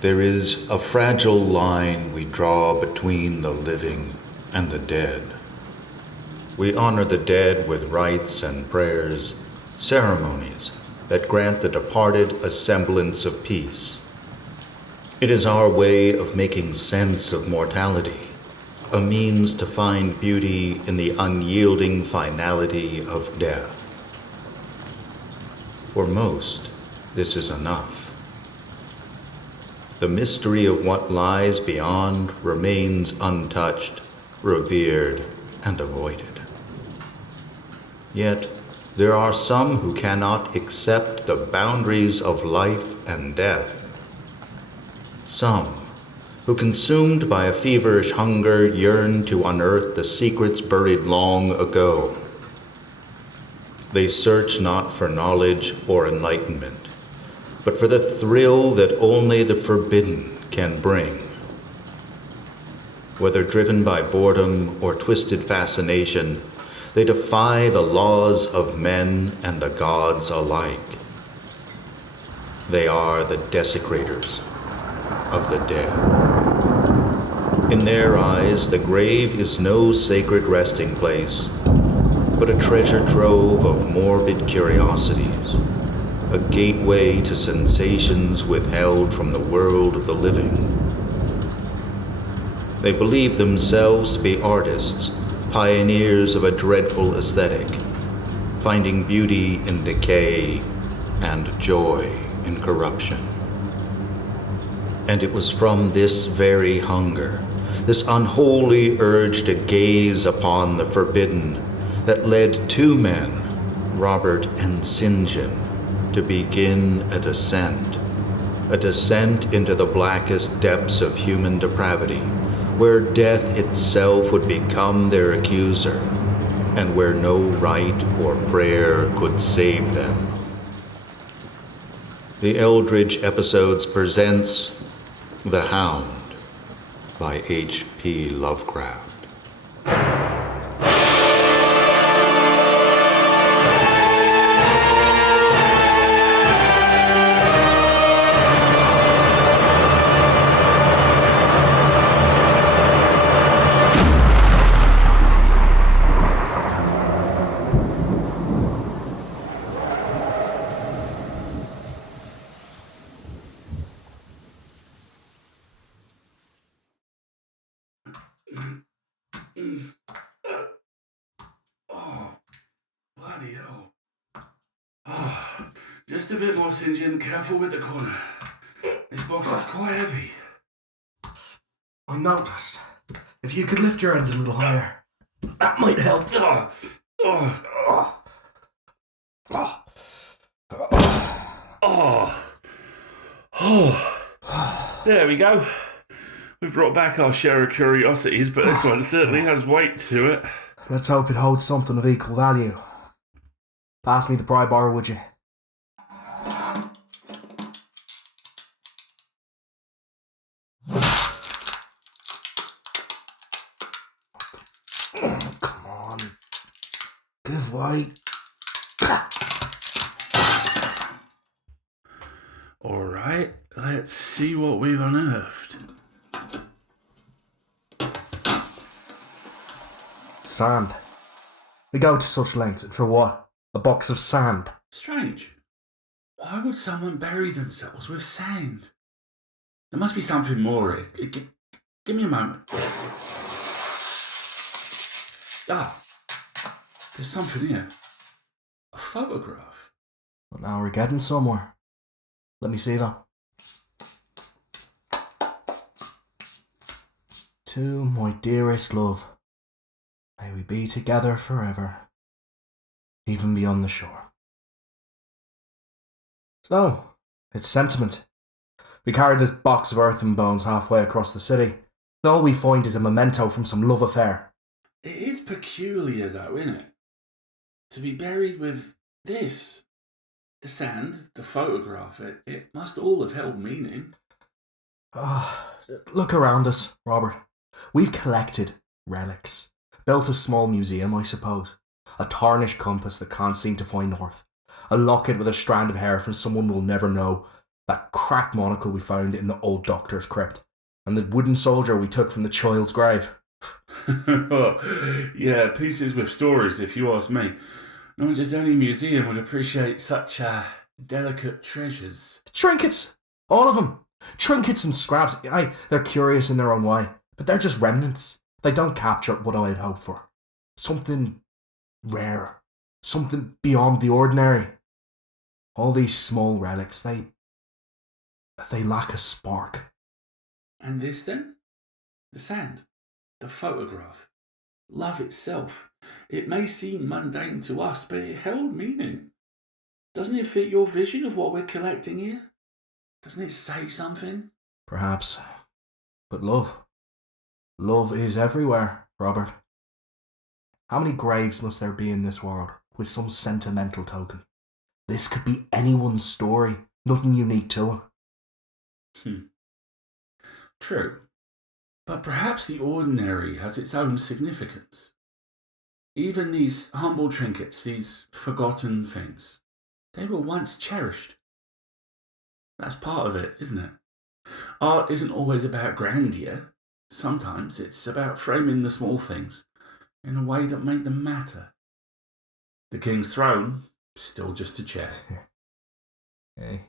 There is a fragile line we draw between the living and the dead. We honor the dead with rites and prayers, ceremonies that grant the departed a semblance of peace. It is our way of making sense of mortality, a means to find beauty in the unyielding finality of death. For most, this is enough. The mystery of what lies beyond remains untouched, revered, and avoided. Yet, there are some who cannot accept the boundaries of life and death. Some, who consumed by a feverish hunger, yearn to unearth the secrets buried long ago. They search not for knowledge or enlightenment, but for the thrill that only the forbidden can bring. Whether driven by boredom or twisted fascination, they defy the laws of men and the gods alike. They are the desecrators of the dead. In their eyes, the grave is no sacred resting place, but a treasure trove of morbid curiosities, a gateway to sensations withheld from the world of the living. They believe themselves to be artists, pioneers of a dreadful aesthetic, finding beauty in decay and joy in corruption. And it was from this very hunger, this unholy urge to gaze upon the forbidden, that led two men, Robert and St. John, to begin a descent into the blackest depths of human depravity, where death itself would become their accuser, and where no rite or prayer could save them. The Eldritch Episodes presents The Hound by H.P. Lovecraft. Oh, bloody hell. Oh, just a bit more, St. John. Careful with the corner. This box is quite heavy. I noticed. If you could lift your end a little higher, that might help. There we go. We've brought back our share of curiosities, but this one certainly has weight to it. Let's hope it holds something of equal value. Pass me the pry bar, would you? Come on. Give way. Alright, let's see what we've unearthed. Sand. We go to such lengths, and for what? A box of sand. Strange. Why would someone bury themselves with sand? There must be something more here. Give me a moment. There's something here. A photograph. Well, now we're getting somewhere. Let me see though. To my dearest love, may we be together forever, even beyond the shore. So, it's sentiment. We carry this box of earth and bones halfway across the city, and all we find is a memento from some love affair. It is peculiar though, isn't it? To be buried with this. The sand, the photograph, it must all have held meaning. Look around us, Robert. We've collected relics. Built a small museum, I suppose. A tarnished compass that can't seem to find north. A locket with a strand of hair from someone we'll never know. that cracked monocle we found in the old doctor's crypt, and the wooden soldier we took from the child's grave. Yeah, pieces with stories, if you ask me. Not just any museum would appreciate such delicate treasures. Trinkets! All of them! Trinkets and scraps. Aye, they're curious in their own way, but they're just remnants. They don't capture what I'd hoped for. Something rare. Something beyond the ordinary. All these small relics, they lack a spark. And this then? The sand, the photograph, love itself. It may seem mundane to us, but it held meaning. Doesn't it fit your vision of what we're collecting here? Doesn't it say something? Perhaps. But love is everywhere, Robert. How many graves must there be in this world with some sentimental token? This could be anyone's story, nothing unique to it. True. But perhaps the ordinary has its own significance. Even these humble trinkets, these forgotten things, they were once cherished. That's part of it, isn't it? Art isn't always about grandeur. Sometimes it's about framing the small things in a way that make them matter. The king's throne, still just a chair.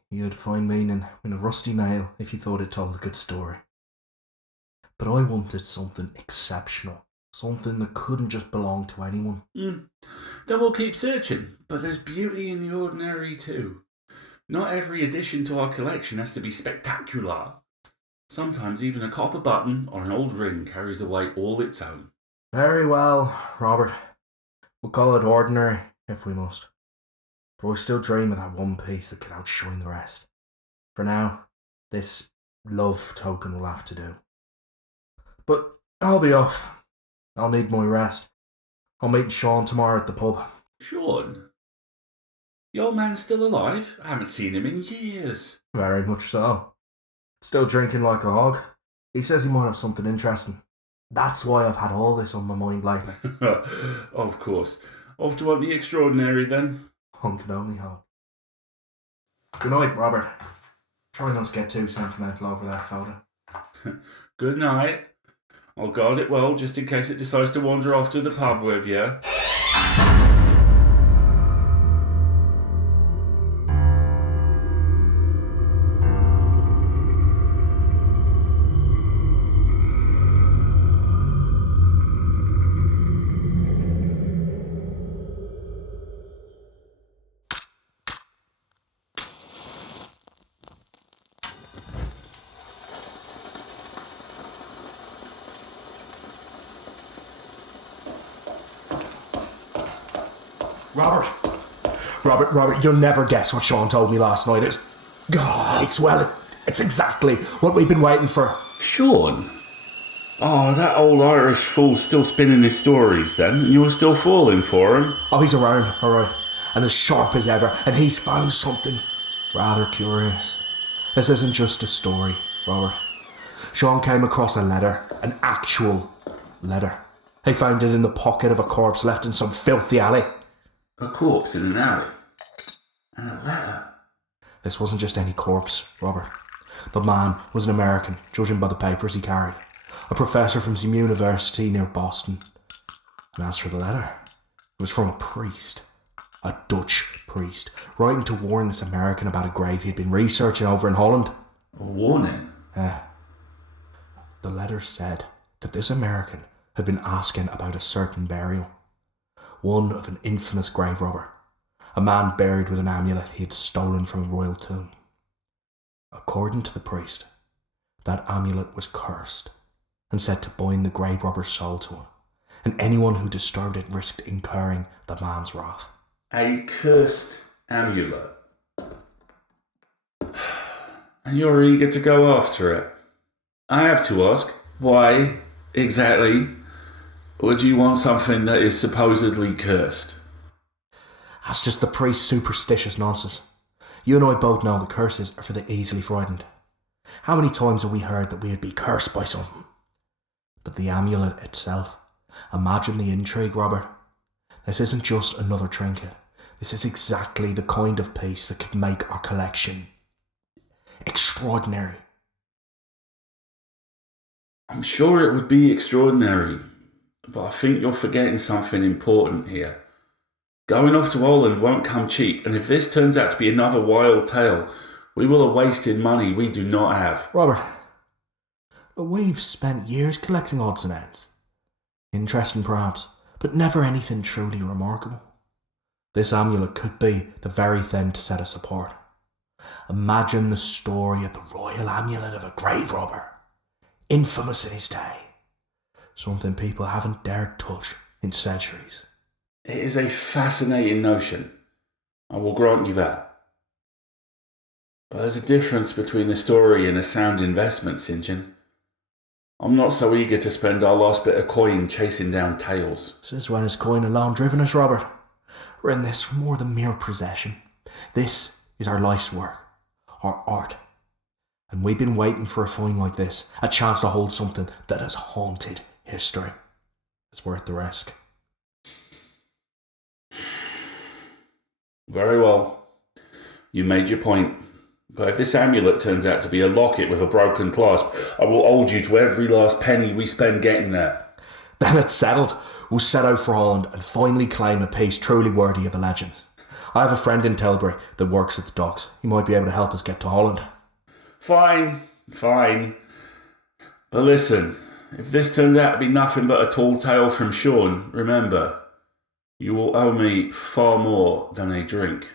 You'd find meaning in a rusty nail if you thought it told a good story. But I wanted something exceptional, something that couldn't just belong to anyone. Then we'll keep searching, but there's beauty in the ordinary too. Not every addition to our collection has to be spectacular. Sometimes even a copper button or an old ring carries away all its own. Very well, Robert. We'll call it ordinary, if we must. But I still dream of that one piece that could outshine the rest. For now, this love token will have to do. But I'll be off. I'll need my rest. I'll meet Sean tomorrow at the pub. Sean? The old man's still alive? I haven't seen him in years. Very much so. Still drinking like a hog. He says he might have something interesting. That's why I've had all this on my mind lately. Of course. Off to want the extraordinary then. One can only hope. Good night, Robert. Try not to get too sentimental over that photo. Good night. I'll guard it well just in case it decides to wander off to the pub with you. Robert, you'll never guess what Sean told me last night. It's exactly what we've been waiting for. Sean? Oh, that old Irish fool's still spinning his stories then, and you're still falling for him? Oh, he's around, alright, and as sharp as ever, and he's found something rather curious. This isn't just a story, Robert. Sean came across a letter, an actual letter. He found it in the pocket of a corpse left in some filthy alley. A corpse in an alley? And a letter? This wasn't just any corpse, Robert. The man was an American, judging by the papers he carried. A professor from some university near Boston. And as for the letter, it was from a priest. A Dutch priest, writing to warn this American about a grave he'd been researching over in Holland. A warning? The letter said that this American had been asking about a certain burial. One of an infamous grave robber. A man buried with an amulet he had stolen from a royal tomb. According to the priest, that amulet was cursed and said to bind the grave robber's soul to him, and anyone who disturbed it risked incurring the man's wrath. A cursed amulet? And you're eager to go after it? I have to ask, why exactly would you want something that is supposedly cursed? That's just the priest's superstitious nonsense. You and I both know the curses are for the easily frightened. How many times have we heard that we would be cursed by something? But the amulet itself, imagine the intrigue, Robert. This isn't just another trinket. This is exactly the kind of piece that could make our collection extraordinary. I'm sure it would be extraordinary, but I think you're forgetting something important here. Going off to Holland won't come cheap, and if this turns out to be another wild tale, we will have wasted money we do not have. Robert, we've spent years collecting odds and ends. Interesting perhaps, but never anything truly remarkable. This amulet could be the very thing to set us apart. Imagine the story of the royal amulet of a grave robber, infamous in his day. Something people haven't dared touch in centuries. It is a fascinating notion. I will grant you that. But there's a difference between a story and a sound investment, St. John. I'm not so eager to spend our last bit of coin chasing down tales. Since when has coin alone driven us, Robert? We're in this for more than mere possession. This is our life's work, our art. And we've been waiting for a find like this, a chance to hold something that has haunted history. It's worth the risk. Very well. You made your point. But if this amulet turns out to be a locket with a broken clasp, I will hold you to every last penny we spend getting there. Then it's settled. We'll set out for Holland and finally claim a piece truly worthy of the legends. I have a friend in Tilbury that works at the docks. He might be able to help us get to Holland. Fine. But listen, if this turns out to be nothing but a tall tale from Sean, remember, you will owe me far more than a drink.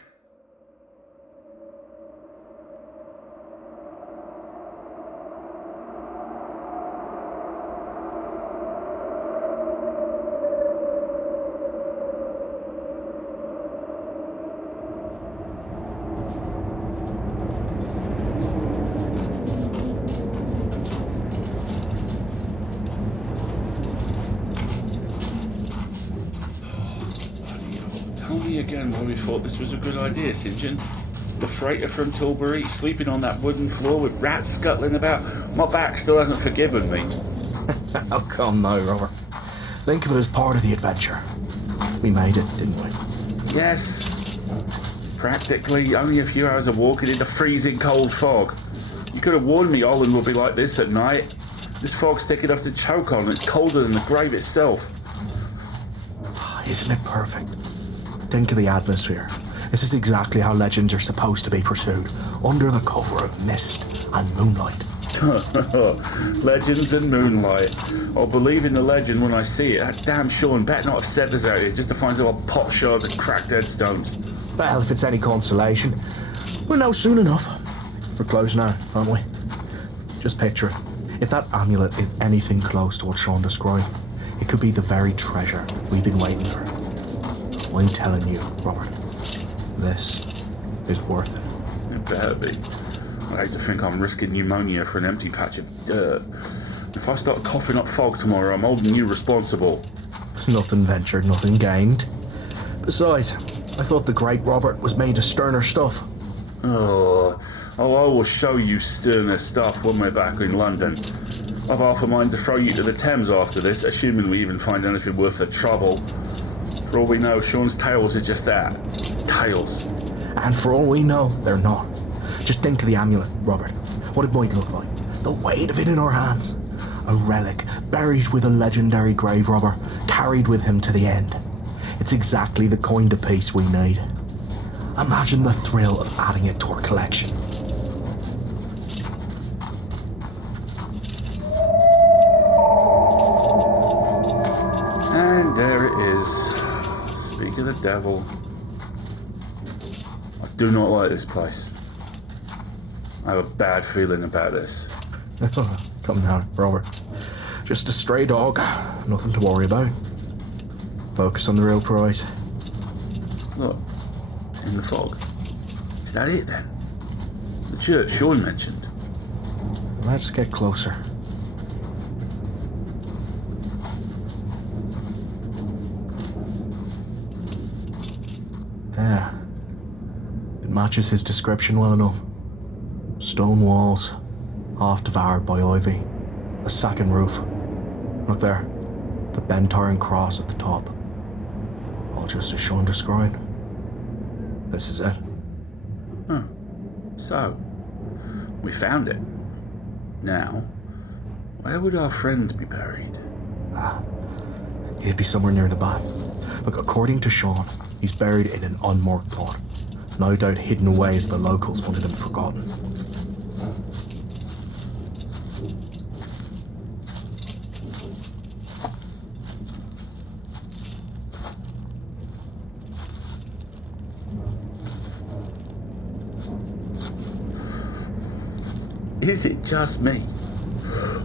Again, why we thought this was a good idea, St. John. The freighter from Tilbury, sleeping on that wooden floor with rats scuttling about. My back still hasn't forgiven me. Oh, come now, Robert. Think of it as part of the adventure. We made it, didn't we? Yes. Practically only a few hours of walking in the freezing cold fog. You could have warned me Holland would be like this at night. This fog's thick enough to choke on. It's colder than the grave itself. Isn't it perfect? Think of the atmosphere. This is exactly how legends are supposed to be pursued, under the cover of mist and moonlight. Legends and moonlight. I'll believe in the legend when I see it. That damn Sean better not have set us out here just to find some old pot shards and cracked headstones. Well, if it's any consolation, we'll know soon enough. We're close now, aren't we? Just picture it. If that amulet is anything close to what Sean described, it could be the very treasure we've been waiting for. I'm telling you, Robert, this is worth it. It better be. I hate to think I'm risking pneumonia for an empty patch of dirt. If I start coughing up fog tomorrow, I'm holding you responsible. Nothing ventured, nothing gained. Besides, I thought the great Robert was made of sterner stuff. Oh, I will show you sterner stuff when we're back in London. I've half a mind to throw you to the Thames after this, assuming we even find anything worth the trouble. For all we know, Sean's tales are just that. Tales. And for all we know, they're not. Just think of the amulet, Robert. What it might look like. The weight of it in our hands. A relic, buried with a legendary grave robber, carried with him to the end. It's exactly the kind of piece we need. Imagine the thrill of adding it to our collection. And there it is. Speak of the devil. I do not like this place. I have a bad feeling about this. Come down, Robert. Just a stray dog. Nothing to worry about. Focus on the real prize. Look, in the fog. Is that it then? The church Sean mentioned. Let's get closer. Yeah. It matches his description well enough. Stone walls, half devoured by ivy. A sagging roof. Look there. The bent iron cross at the top. All just as Sean described. This is it. Huh. So, We found it. Now, where would our friend be buried? He'd be somewhere near the back. Look, according to Sean, he's buried in an unmarked plot. No doubt hidden away as the locals wanted him forgotten. Is it just me?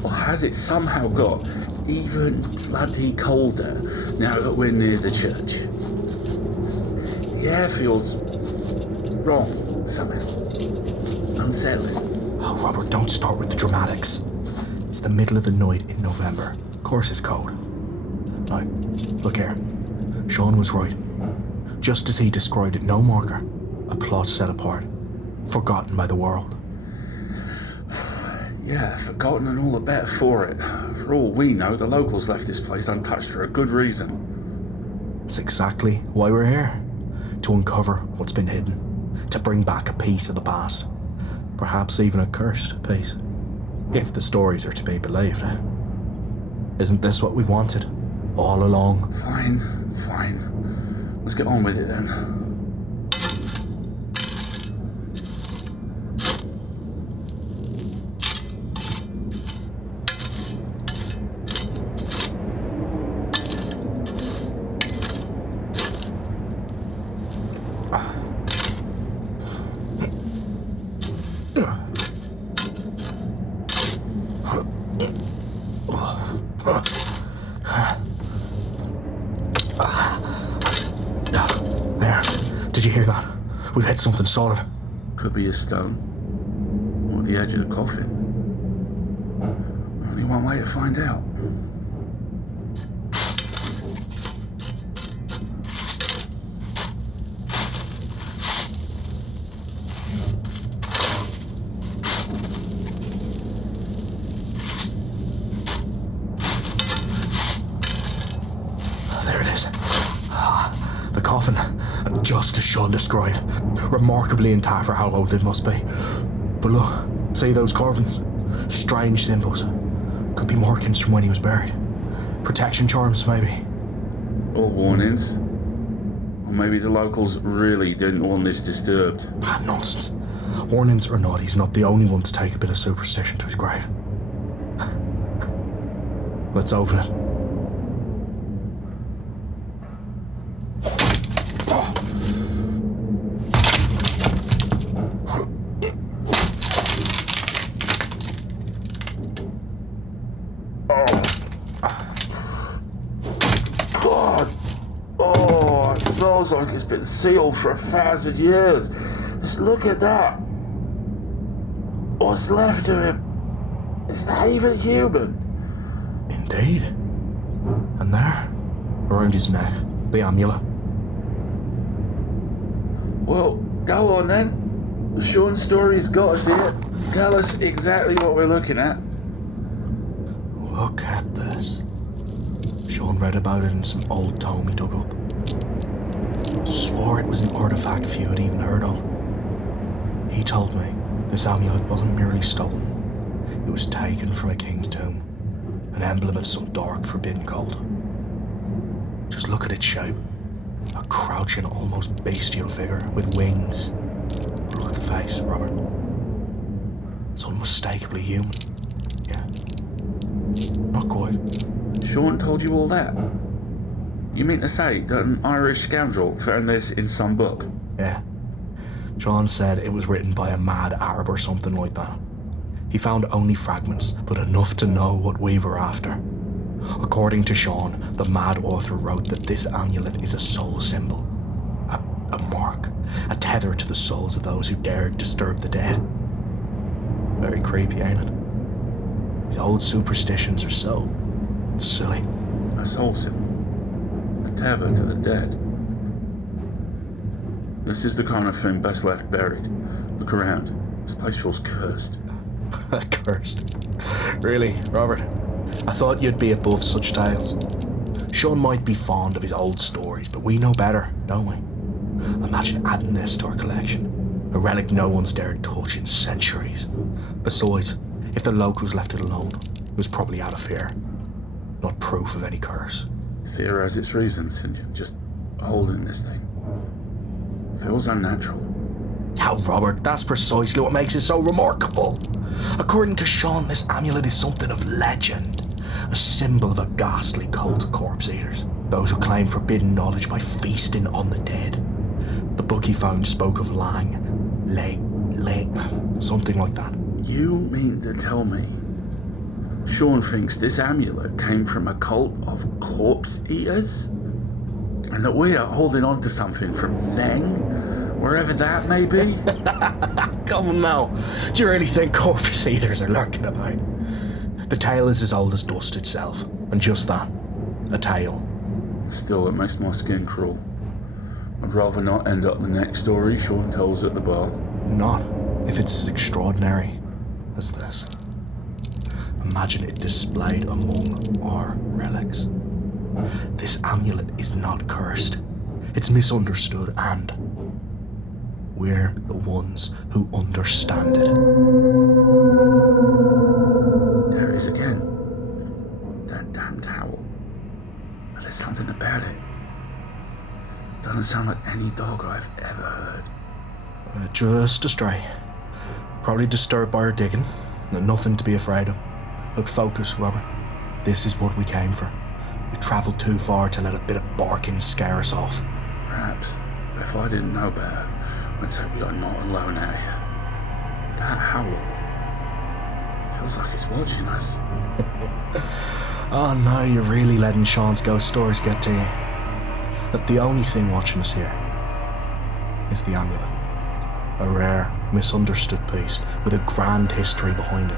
Or has it somehow got even bloody colder now that we're near the church? The air feels wrong somehow. Unsettling. Oh, Robert, don't start with the dramatics. It's the middle of the night in November. Of course it's cold. Now, look here. Sean was right. Just as he described it, no marker. A plot set apart. Forgotten by the world. Yeah, forgotten and all the better for it. For all we know, the locals left this place untouched for a good reason. It's exactly why we're here. To uncover what's been hidden. To bring back a piece of the past. Perhaps even a cursed piece. If the stories are to be believed. Isn't this what we wanted? All along? Fine. Let's get on with it then. There. Did you hear that? We've hit something solid. Could be a stone. Or the edge of the coffin. Only one way to find out. There it is. The coffin, just as Sean described. Remarkably intact for how old it must be. But look, see those carvings? Strange symbols. Could be markings from when he was buried. Protection charms, maybe. Or warnings. Or maybe the locals really didn't want this disturbed. Nonsense. Warnings or not, he's not the only one to take a bit of superstition to his grave. Let's open it. God! Oh, it smells like it's been sealed for 1,000 years. Just look at that. What's left of him? Is that even human? Indeed. And there, around his neck, the amulet. Well, go on then. Sean's story's got us here. Tell us exactly what we're looking at. Look at this. Sean read about it in some old tome he dug up. Swore it was an artifact few had even heard of. He told me this amulet wasn't merely stolen. It was taken from a king's tomb. An emblem of some dark, forbidden cult. Just look at its shape. A crouching, almost bestial figure with wings. Look at the face, Robert. It's unmistakably human. Yeah. Not quite. Sean told you all that? You mean to say that an Irish scoundrel found this in some book? Yeah. John said it was written by a mad Arab or something like that. He found only fragments, but enough to know what we were after. According to Sean, the mad author wrote that this amulet is a soul symbol. A mark. A tether to the souls of those who dared disturb the dead. Very creepy, ain't it? These old superstitions are so silly. A soul symbol. A tether to the dead. This is the kind of thing best left buried. Look around. This place feels cursed. Cursed. Really, Robert? I thought you'd be above such tales. Sean might be fond of his old stories, but we know better, don't we? Imagine adding this to our collection. A relic no one's dared touch in centuries. Besides, if the locals left it alone, it was probably out of fear. Not proof of any curse. Fear has its reasons, St. John. Just holding this thing feels unnatural. How, Robert, that's precisely what makes it so remarkable. According to Sean, this amulet is something of legend, a symbol of a ghastly cult of corpse eaters, those who claim forbidden knowledge by feasting on the dead. The book he found spoke of something like that. You mean to tell me Sean thinks this amulet came from a cult of corpse eaters? And that we are holding on to something from Leng, wherever that may be? Come on now. Do you really think corpse eaters are lurking about? The tale is as old as dust itself, and just that, a tale. Still, it makes my skin crawl. I'd rather not end up the next story Sean tells at the bar. Not if it's as extraordinary as this. Imagine it displayed among our relics. This amulet is not cursed. It's misunderstood, and we're the ones who understand it. There it is again. That damn towel. But there's something about it. Doesn't sound like any dog I've ever heard. Just a stray. Probably disturbed by our digging. Nothing to be afraid of. Look, focus, Robert. This is what we came for. We travelled too far to let a bit of barking scare us off. Perhaps, but if I didn't know better, I'd say we are not alone out here. That howl feels like it's watching us. Oh no, you're really letting Sean's ghost stories get to you. That the only thing watching us here is the amulet. A rare, misunderstood piece with a grand history behind it.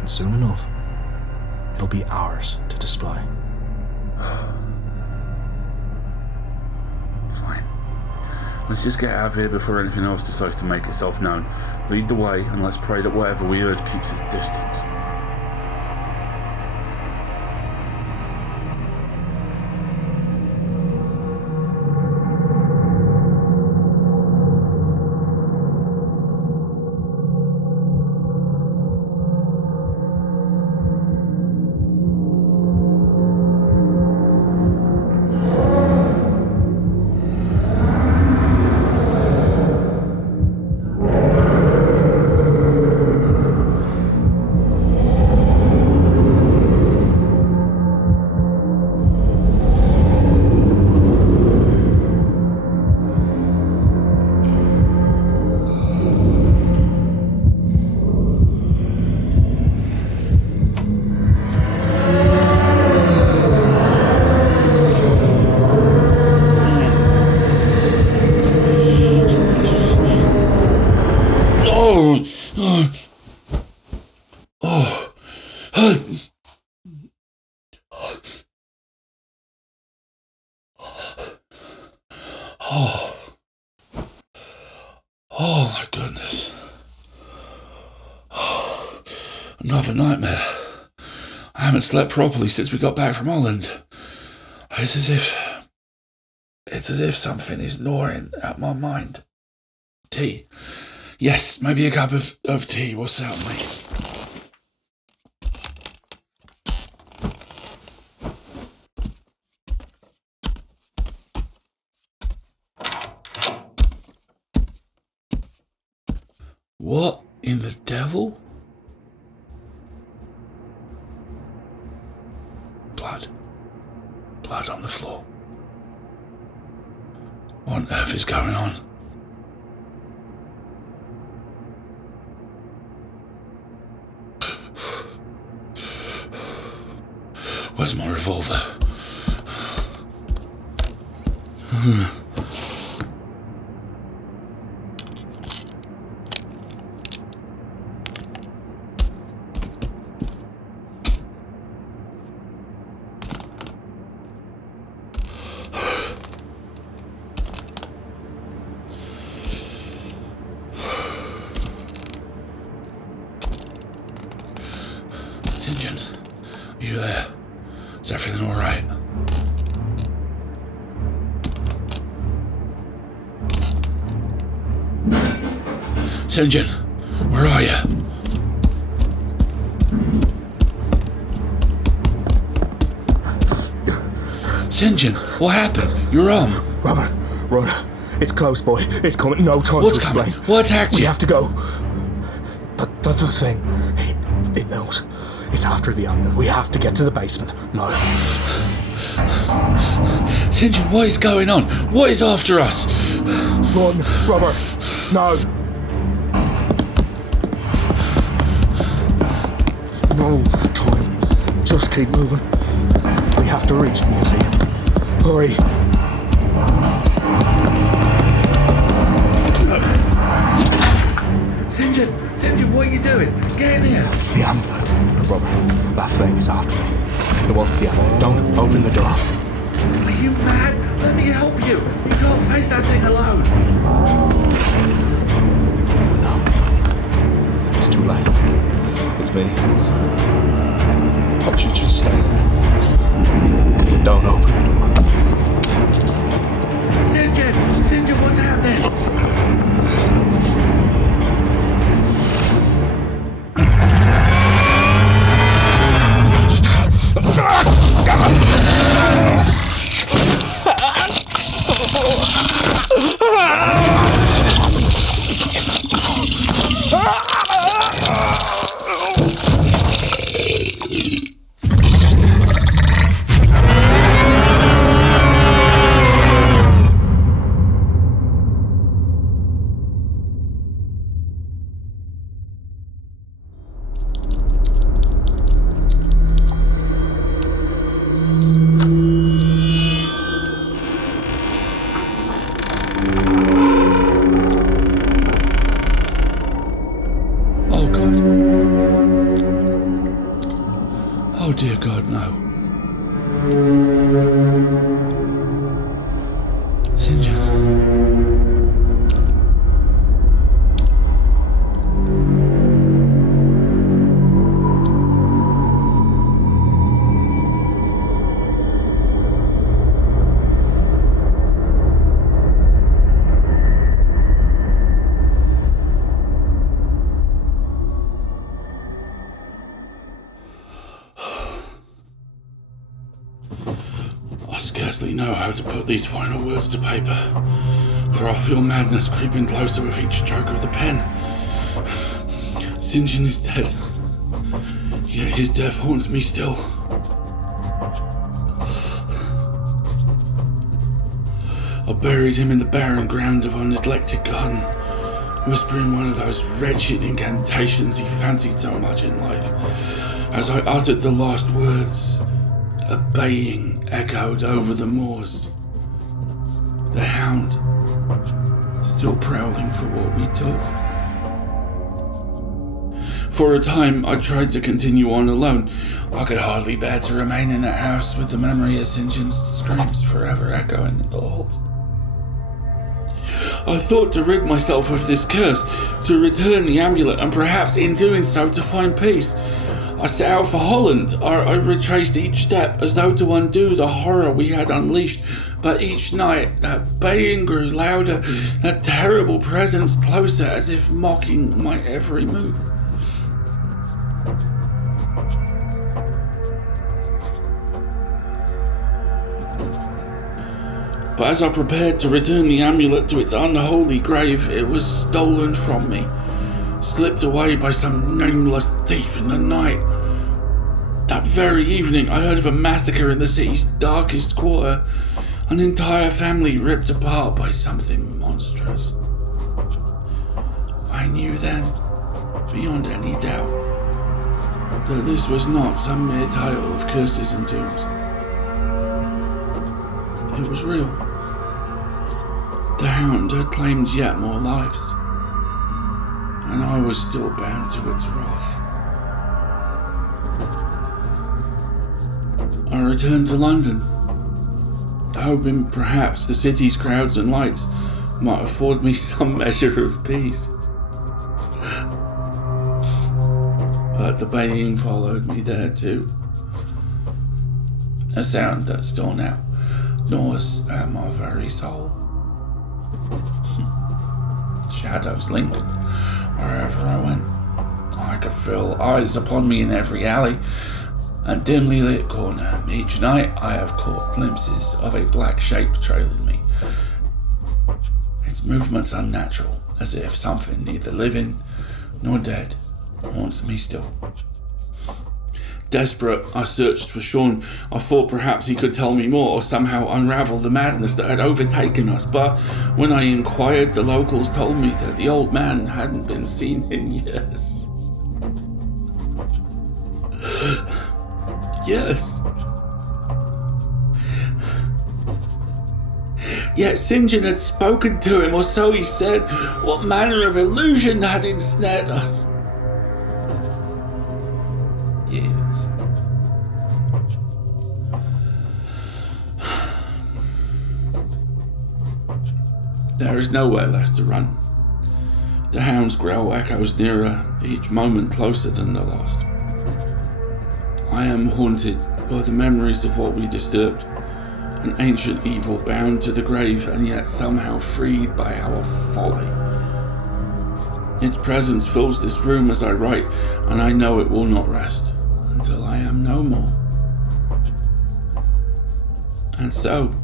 And soon enough, it'll be ours to display. Fine. Let's just get out of here before anything else decides to make itself known. Lead the way, and let's pray that whatever we heard keeps its distance. Oh my goodness. Another nightmare. I haven't slept properly since we got back from Holland. It's as if something is gnawing at my mind. Tea. Yes, maybe a cup of tea will settle me. What in the devil? Blood. Blood on the floor. What on earth is going on? Where's my revolver? St. Are you there? Is everything all right? St. John, where are you? St. John, what happened? Your arm. Robert, run. It's close, boy. It's coming. No time What's to explain. coming? What attacked you? We have to go. That's the thing. It knows. It's after the amulet. We have to get to the basement. No. St. John, what is going on? What is after us? Run, Robert. No. No time. Just keep moving. We have to reach the museum. Hurry. St. John, what are you doing? Get in here. It's the amulet. Robert, that thing is after me. It wants the amulet. Don't open the door. Are you mad? Let me help you. You can't face that thing alone. No. It's too late. It's me. I should just stay there. Don't open the door. St. John, what's happening? Oh dear God, no. St. John. I scarcely know how to put these final words to paper, for I feel madness creeping closer with each stroke of the pen. St. John is dead, yet his death haunts me still. I buried him in the barren ground of our neglected garden, whispering one of those wretched incantations he fancied so much in life. As I uttered the last words, a baying echoed over the moors. The hound, still prowling for what we took. For a time, I tried to continue on alone. I could hardly bear to remain in that house with the memory of St. John's screams forever echoing in the halls. I thought to rid myself of this curse, to return the amulet, and perhaps in doing so to find peace. I set out for Holland. I retraced each step as though to undo the horror we had unleashed, but each night that baying grew louder, that terrible presence closer, as if mocking my every move. But as I prepared to return the amulet to its unholy grave, it was stolen from me, slipped away by some nameless thief in the night. That very evening, I heard of a massacre in the city's darkest quarter, an entire family ripped apart by something monstrous. I knew then, beyond any doubt, that this was not some mere tale of curses and tombs. It was real. The Hound had claimed yet more lives, and I was still bound to its wrath. I returned to London, hoping perhaps the city's crowds and lights might afford me some measure of peace. But the baying followed me there too, a sound that still now gnaws at my very soul. Shadows lingered, wherever I went. I could feel eyes upon me in every alley and dimly lit corner. Each night I have caught glimpses of a black shape trailing me. Its movements unnatural, as if something neither living nor dead haunts me still. Desperate, I searched for Sean. I thought perhaps he could tell me more or somehow unravel the madness that had overtaken us, but when I inquired, the locals told me that the old man hadn't been seen in years. Yes. Yet St. John had spoken to him, or so he said. What manner of illusion had ensnared us? Years. There is nowhere left to run. The hound's growl echoes nearer, each moment closer than the last. I am haunted by the memories of what we disturbed, an ancient evil bound to the grave and yet somehow freed by our folly. Its presence fills this room as I write, and I know it will not rest until I am no more. And so,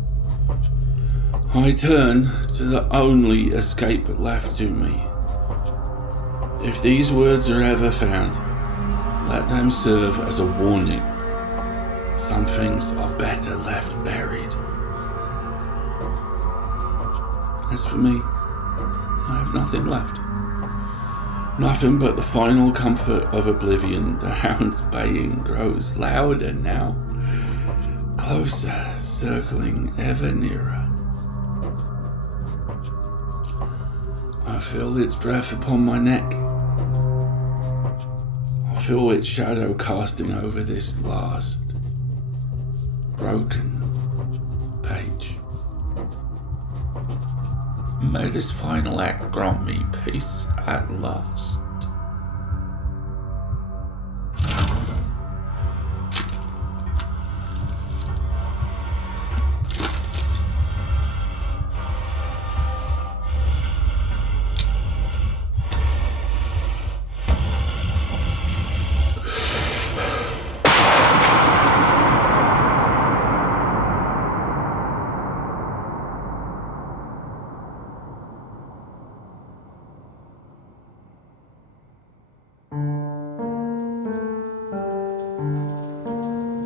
I turn to the only escape left to me. If these words are ever found, let them serve as a warning. Some things are better left buried. As for me, I have nothing left. Nothing but the final comfort of oblivion. The hound's baying grows louder now, closer, circling ever nearer. I feel its breath upon my neck. I feel its shadow casting over this last broken page. May this final act grant me peace at last.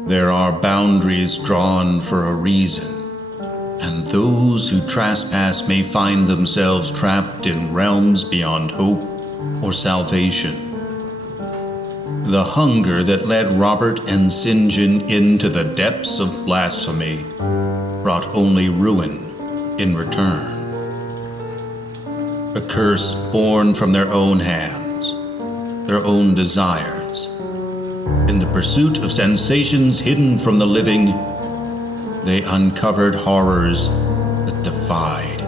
There are boundaries drawn for a reason, and those who trespass may find themselves trapped in realms beyond hope or salvation. The hunger that led Robert and St. John into the depths of blasphemy brought only ruin in return. A curse born from their own hands, their own desires. In the pursuit of sensations hidden from the living, they uncovered horrors that defied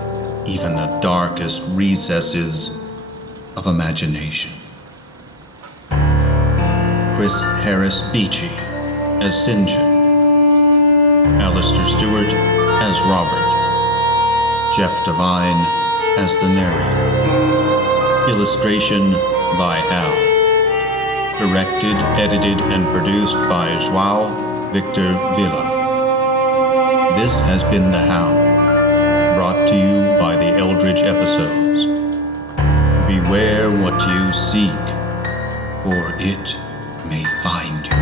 even the darkest recesses of imagination. Chris Harris-Beechey as St. John, Alasdair Stuart as Robert, Jeff Devine as the narrator. Illustration by Hound. Directed, edited, and produced by João Victor Vila. This has been The Hound, brought to you by the Eldritch episodes. Beware what you seek, or it may find you.